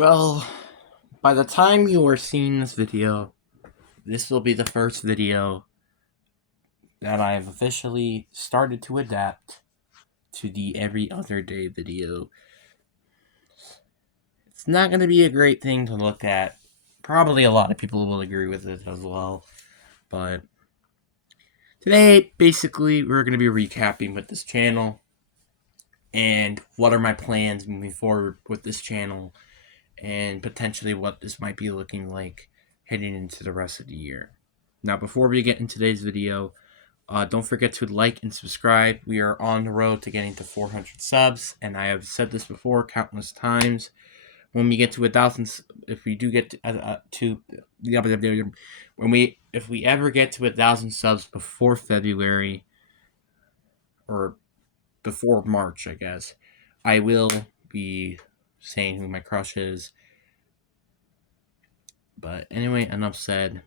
Well, by the time you are seeing this video, this will be the first video that I've officially started to adapt to the every other day video. It's not going to be a great thing to look at. Probably a lot of people will agree with it as well. But today, basically, we're going to be recapping with this channel and what are my plans moving forward with this channel and potentially what this might be looking like heading into the rest of the year. Now, before we get into today's video, don't forget to like and subscribe. We are on the road to getting to 400 subs, and I have said this before countless times. When we get to 1,000, if we do get if we ever get to 1,000 subs before February or before March, I guess, I will be saying who my crush is. But anyway, enough said.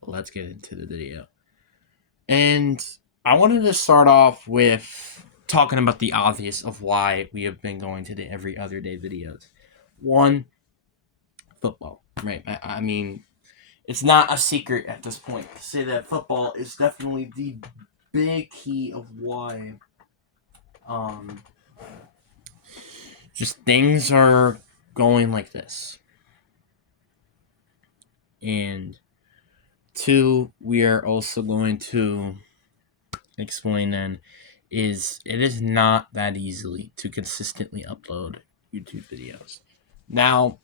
Let's get into the video. And I wanted to start off with talking about the obvious of why we have been going to the every other day videos. One, football, right? I mean, it's not a secret at this point to say that football is definitely the big key of why just things are going like this. And two, we are also going to explain then is it is not that easily to consistently upload YouTube videos. Now,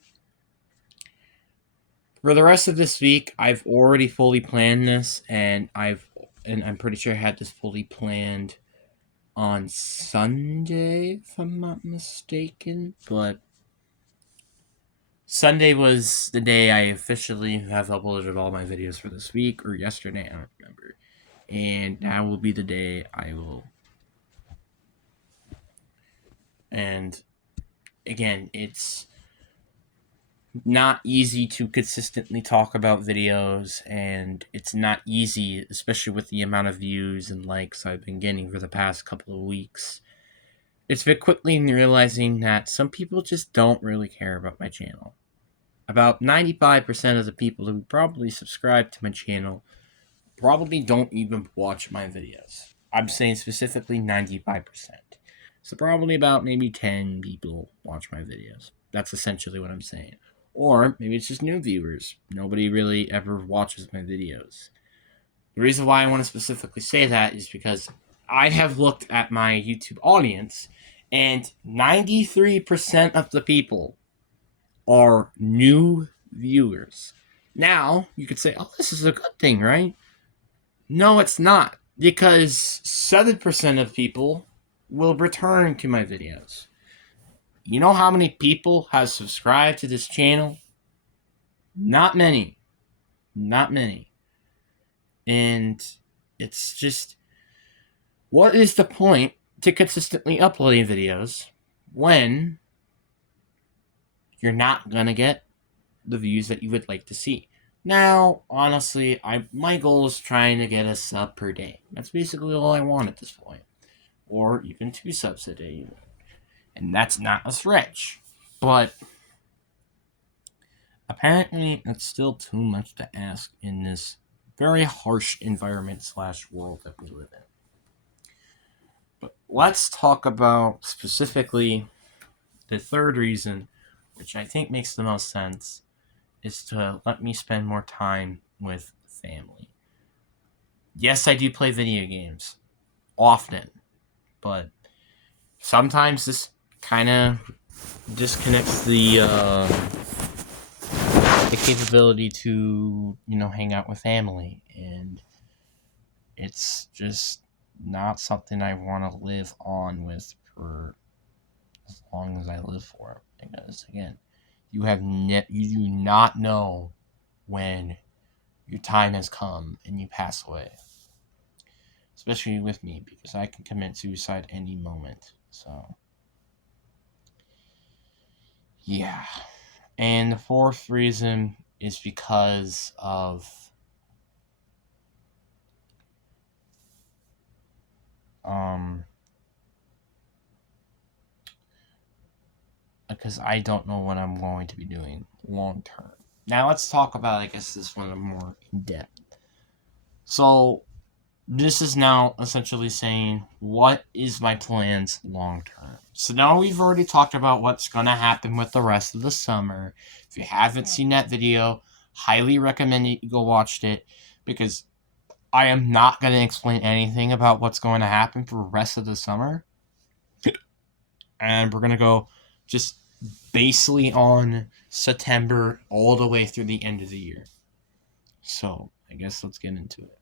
for the rest of this week, I've already fully planned this, and I'm pretty sure I had this fully planned on Sunday, if I'm not mistaken. But Sunday was the day I officially have uploaded all my videos for this week, or yesterday, I don't remember. And that will be the day I will. And again, it's not easy to consistently talk about videos, and it's not easy, especially with the amount of views and likes I've been getting for the past couple of weeks. It's been quickly realizing that some people just don't really care about my channel. About 95% of the people who probably subscribe to my channel probably don't even watch my videos. I'm saying specifically 95%. So probably about maybe 10 people watch my videos. That's essentially what I'm saying. Or maybe it's just new viewers. Nobody really ever watches my videos. The reason why I want to specifically say that is because I have looked at my YouTube audience, and 93% of the people are new viewers. Now, you could say, oh, this is a good thing, right? No, it's not. Because 7% of people will return to my videos. You know how many people have subscribed to this channel? Not many. Not many. And it's just, what is the point to consistently uploading videos when you're not going to get the views that you would like to see? Now, honestly, my goal is trying to get a sub per day. That's basically all I want at this point. Or even 2 subs a day. And that's not a stretch. But apparently, it's still too much to ask in this very harsh environment / world that we live in. But let's talk about specifically the third reason, which I think makes the most sense, is to let me spend more time with family. Yes, I do play video games often, but sometimes this kind of disconnects the capability to, hang out with family, and it's just not something I want to live on with for as long as I live for. Because again, you do not know when your time has come and you pass away. Especially with me, because I can commit suicide any moment. So, yeah. And the fourth reason is because of because I don't know what I'm going to be doing long term. Now let's talk about, I guess, this one more in depth. So this is now essentially saying, what is my plans long term? So now we've already talked about what's going to happen with the rest of the summer. If you haven't seen that video, highly recommend you go watch it, because I am not going to explain anything about what's going to happen for the rest of the summer. And we're going to go just basically on September all the way through the end of the year. So I guess let's get into it.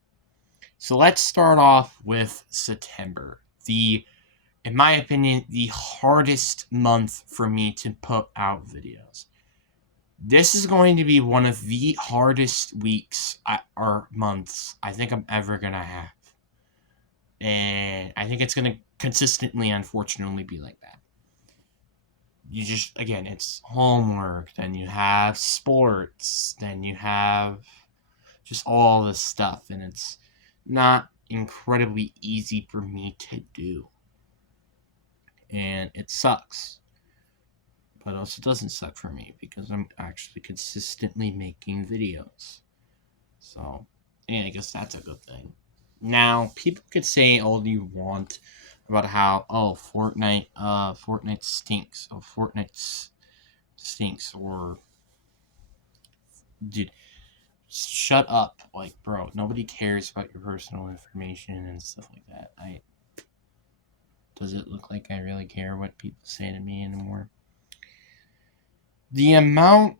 So let's start off with September. In my opinion, the hardest month for me to put out videos. This is going to be one of the hardest weeks or months I think I'm ever going to have. And I think it's going to consistently, unfortunately, be like that. You just, again, it's homework, then you have sports, then you have just all this stuff, and it's not incredibly easy for me to do. And it sucks. But also doesn't suck for me because I'm actually consistently making videos. So, yeah, I guess that's a good thing. Now, people could say all you want about how, Fortnite stinks. Oh, Fortnite stinks. Or, dude, shut up. Like, bro, nobody cares about your personal information and stuff like that. Does it look like I really care what people say to me anymore? The amount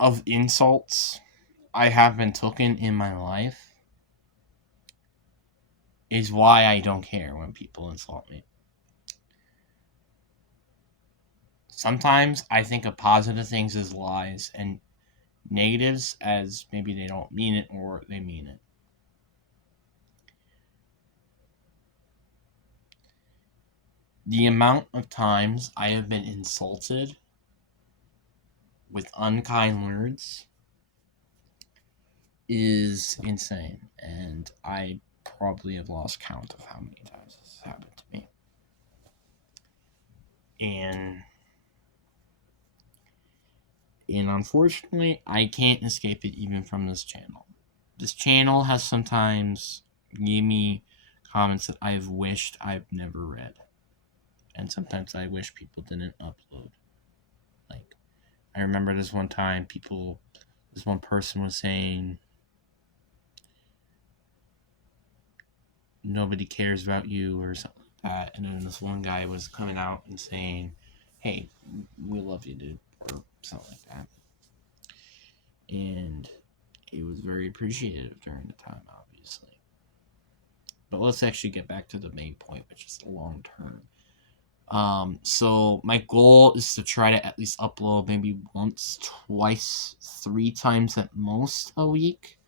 of insults I have been taken in my life is why I don't care when people insult me. Sometimes I think of positive things as lies and negatives as maybe they don't mean it or they mean it. The amount of times I have been insulted with unkind words is insane, and I probably have lost count of how many times this has happened to me. And unfortunately, I can't escape it even from this channel. This channel has sometimes given me comments that I've wished I've never read. And sometimes I wish people didn't upload. Like, I remember this one time this one person was saying, nobody cares about you or something like that. And then this one guy was coming out and saying, hey, we love you, dude, or something like that. And he was very appreciative during the time, obviously. But let's actually get back to the main point, which is the long term. So my goal is to try to at least upload maybe once, twice, 3 times at most a week.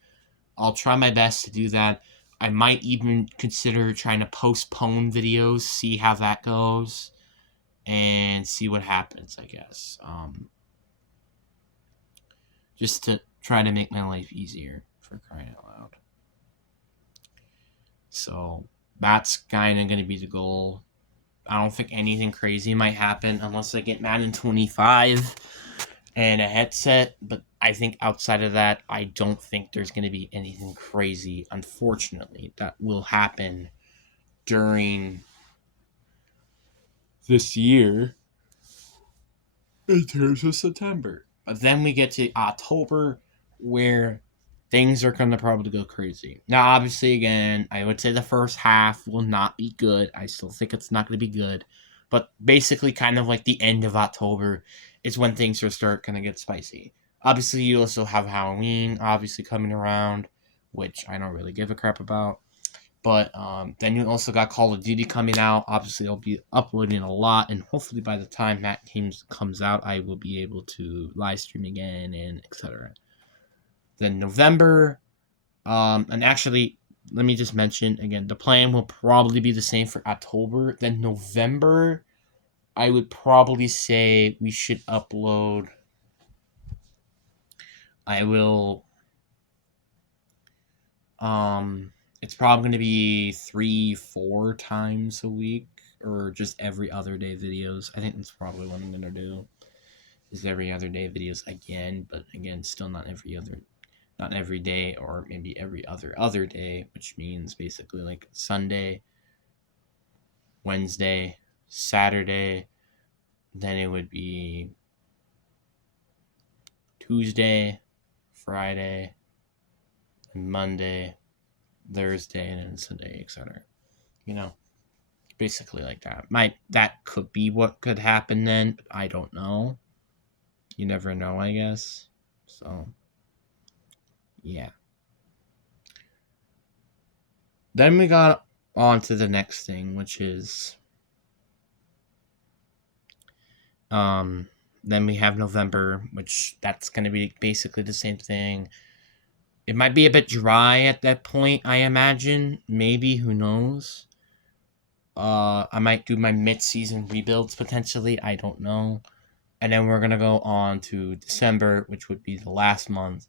I'll try my best to do that. I might even consider trying to postpone videos, see how that goes, and see what happens, I guess. Just to try to make my life easier, for crying out loud. So that's kind of going to be the goal. I don't think anything crazy might happen unless I get Madden 25 and a headset. But I think outside of that, I don't think there's going to be anything crazy, unfortunately, that will happen during this year in terms of September. But then we get to October, where things are going to probably go crazy. Now, obviously, again, I would say the first half will not be good. I still think it's not going to be good. But basically, kind of like the end of October is when things will start going to get spicy. Obviously, you also have Halloween, obviously, coming around, which I don't really give a crap about. But then you also got Call of Duty coming out. Obviously, I'll be uploading a lot, and hopefully by the time that game comes out, I will be able to live stream again and etc. Then November, and actually, let me just mention again, the plan will probably be the same for October. Then November, I would probably say we should upload. I will. It's probably going to be 3-4 times a week or just every other day videos. I think that's probably what I'm gonna do. Is every other day videos again, but again, still not every day, or maybe every other day, which means basically like Sunday, Wednesday, Saturday, then it would be Tuesday, Friday, and Monday, Thursday, and then Sunday, etc. You know, basically like that. That could be what could happen then, but I don't know. You never know, I guess. So, yeah. Then we got on to the next thing, which is then we have November, which that's going to be basically the same thing. It might be a bit dry at that point, I imagine. Maybe, who knows? I might do my mid-season rebuilds potentially. I don't know. And then we're gonna go on to December, which would be the last month,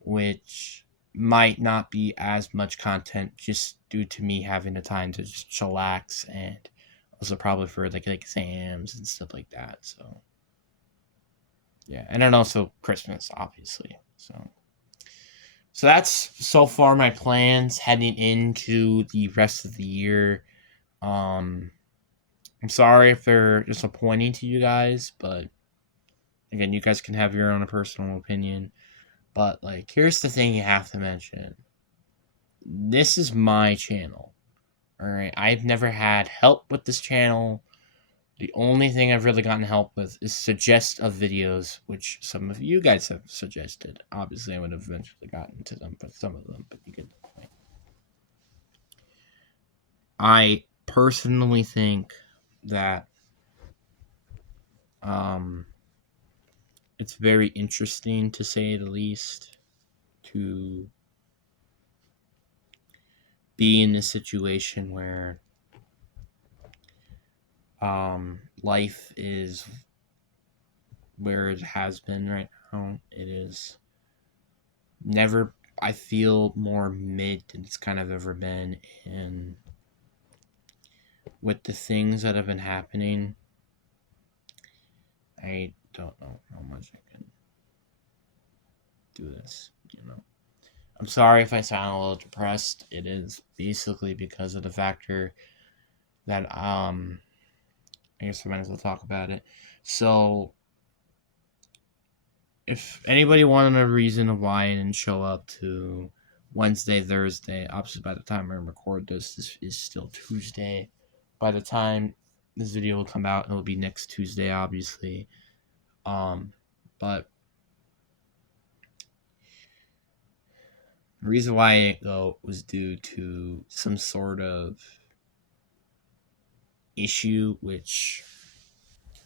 which might not be as much content just due to me having the time to just chillax, and also probably for like exams and stuff like that. So yeah, and then also Christmas, obviously. So that's so far my plans heading into the rest of the year. I'm sorry if they're disappointing to you guys, but again, you guys can have your own personal opinion. But like, here's the thing you have to mention. This is my channel. Alright, I've never had help with this channel. The only thing I've really gotten help with is suggest of videos, which some of you guys have suggested. Obviously, I would have eventually gotten to them, but some of them, but you get the point. I personally think that it's very interesting, to say the least, to be in a situation where life is where it has been right now. It is never, I feel, more mid than it's kind of ever been. And with the things that have been happening, I don't know how much I can do this, I'm sorry if I sound a little depressed. It is basically because of the factor that I guess we might as well talk about it. So if anybody wanted a reason of why I didn't show up to Wednesday, Thursday, obviously by the time I record this is still Tuesday. By the time this video will come out, it'll be next Tuesday, obviously. But the reason why I didn't go was due to some sort of issue, which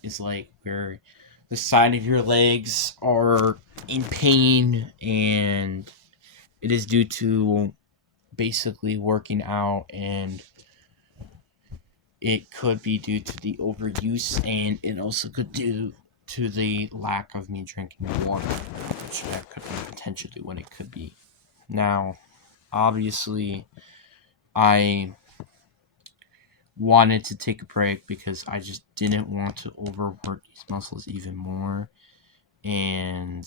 is like where the side of your legs are in pain, and it is due to basically working out, and it could be due to the overuse, and it also could due to the lack of me drinking water, which that could be potentially what it could be. Now, obviously, I wanted to take a break because I just didn't want to overwork these muscles even more, and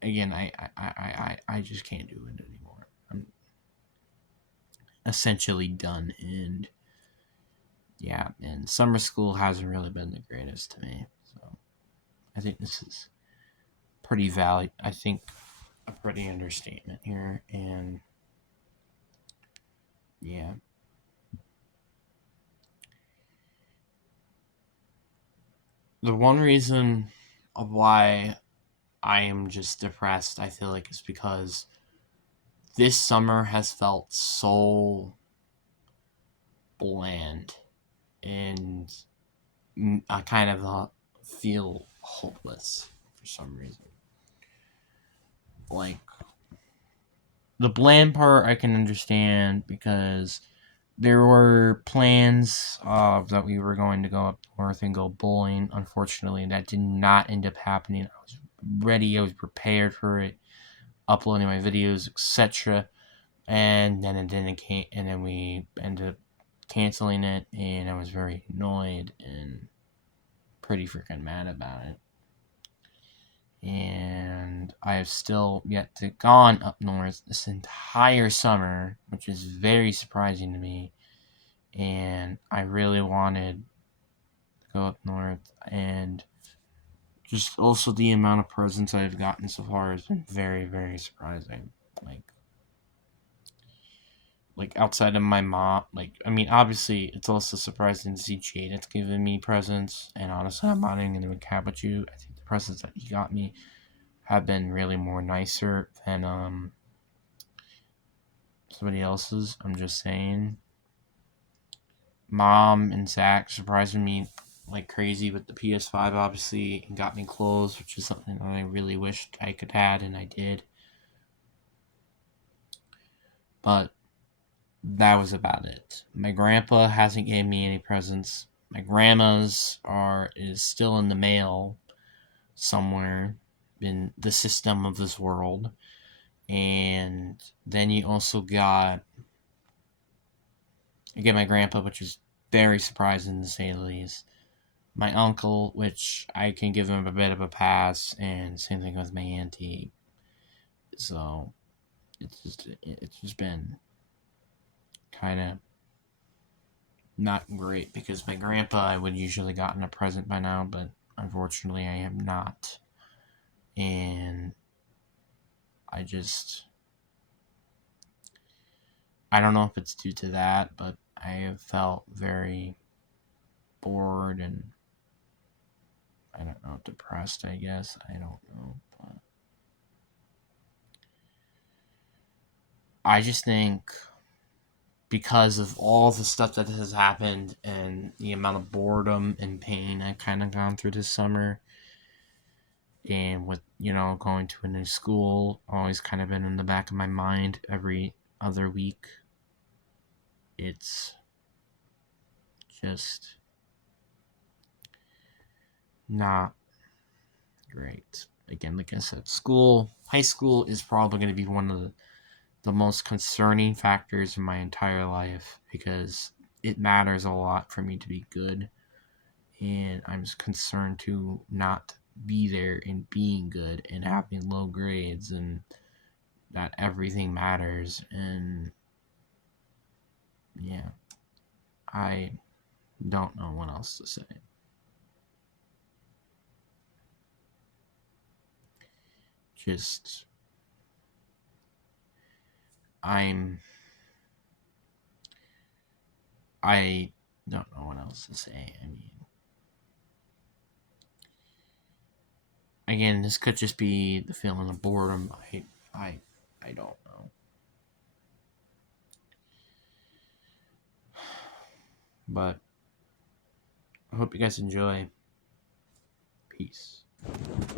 again, I just can't do it anymore. I'm essentially done, and yeah, and summer school hasn't really been the greatest to me, so I think this is pretty valid. I think a pretty understatement here, and yeah. The one reason of why I am just depressed, I feel like, is because this summer has felt so bland, and I kind of feel hopeless for some reason. Like, the bland part I can understand because there were plans that we were going to go up north and go bowling. Unfortunately, that did not end up happening. I was ready, I was prepared for it, uploading my videos, etc. And then it didn't came, and then we ended up canceling it, and I was very annoyed and pretty freaking mad about it. And I have still yet to gone up north this entire summer, which is very surprising to me. And I really wanted to go up north, and just also the amount of presents I've gotten so far has been very, very surprising. Like outside of my mom, I mean, obviously, it's also surprising to see Jaden's giving me presents. And honestly, I'm not even going to cap with you. I think the presents that he got me have been really more nicer than somebody else's. I'm just saying. Mom and Zach surprised me like crazy with the PS5, obviously, and got me clothes, which is something that I really wished I could had, and I did. But that was about it. My grandpa hasn't given me any presents. My grandma's is still in the mail somewhere in the system of this world. And then you also got again my grandpa, which is very surprising to say the least. My uncle, which I can give him a bit of a pass, and same thing with my auntie. So it's just been kind of not great because my grandpa I would usually gotten a present by now, but unfortunately I am not. And I don't know if it's due to that, but I have felt very bored and I don't know, depressed, I guess. I don't know. But I just think because of all the stuff that has happened and the amount of boredom and pain I've kind of gone through this summer, and with, going to a new school, always kind of been in the back of my mind every other week. It's just not great. Again, like I said, high school is probably going to be one of the most concerning factors in my entire life because it matters a lot for me to be good. And I'm just concerned to not be there and being good and having low grades and that everything matters. And yeah, I don't know what else to say. Just, I'm, I don't know what else to say. I mean, again, this could just be the feeling of boredom. I, I don't know. But I hope you guys enjoy. Peace.